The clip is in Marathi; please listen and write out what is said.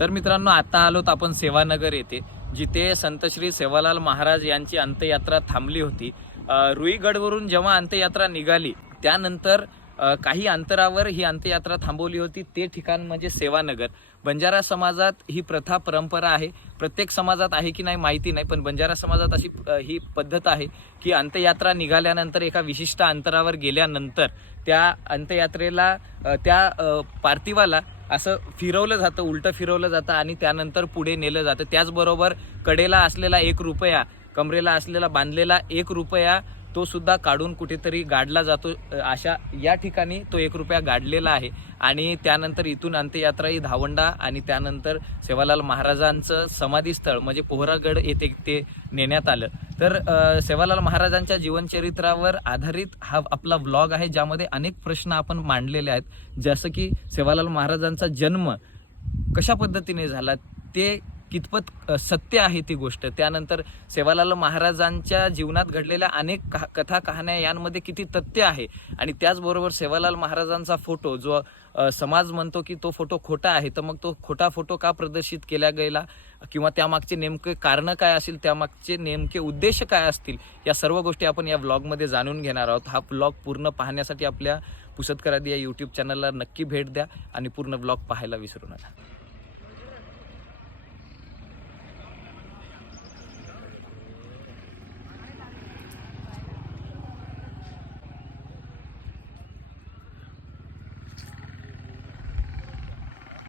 तर मित्रांनो, आता आलोत आपण सेवानगर येथे, जिथे संत श्री सेवालाल महाराज यांची अंत्ययात्रा थांबली होती। रुईगडवरून जेव्हा अंत्ययात्रा निघाली त्यानंतर काही अंतरावर ही अंत्ययात्रा थांबवली होती। ते ठिकाण म्हणजे सेवानगर। बंजारा समाजात ही प्रथा परंपरा आहे, प्रत्येक समाजात आहे की नाही माहिती नाही, पण बंजारा समाजात अशी ही पद्धत आहे की अंत्ययात्रा निघाल्यानंतर एका विशिष्ट अंतरावर गेल्यानंतर त्या अंत्ययात्रेला त्या पार्थिवाला असं फिरवलं जातं, उलटं फिरवलं जातं आणि त्यानंतर पुढे नेलं जातं। त्याचबरोबर कडेला असलेला 1 रुपया, कमरेला असलेला बांधलेला 1 रुपया तो सुद्धा काढून कुठेतरी गाडला जातो। अशा या ठिकाणी तो 1 रुपया गाडलेला आहे आणि त्यानंतर इथून अंत्ययात्रा ही धावंडा आणि त्यानंतर सेवालाल महाराजांचं समाधीस्थळ म्हणजे पोहरागड येथे ते नेण्यात आलं। तर सेवालाल महाराजांच्या जीवनचरित्रावर आधारित हा आपला व्लॉग आहे, ज्यामध्ये अनेक प्रश्न आपण मांडलेले आहेत, जसं की सेवालाल महाराजांचा जन्म कशा पद्धतीने झाला, ते कितपत सत्य आहे ती गोष्ट, त्यानंतर सेवालाल महाराजांच्या जीवनात घडलेल्या अनेक कथा कहाण्या यांमध्ये किती तथ्य आहे, आणि त्याचबरोबर सेवालाल महाराजांचा फोटो जो समाज म्हणतो की तो फोटो खोटा आहे, तर मग तो खोटा फोटो का प्रदर्शित केला गेला किंवा त्यामागचे नेमके कारण काय असेल, त्यामागचे नेमके उद्देश काय असतील, या सर्व गोष्टी आपण या व्लॉगमध्ये जाणून घेणार आहोत। हा व्लॉग पूर्ण पाहण्यासाठी आपल्या पुसदकर आदी या यूट्यूब चॅनलला नक्की भेट द्या आणि पूर्ण व्लॉग पाहायला विसरू नका।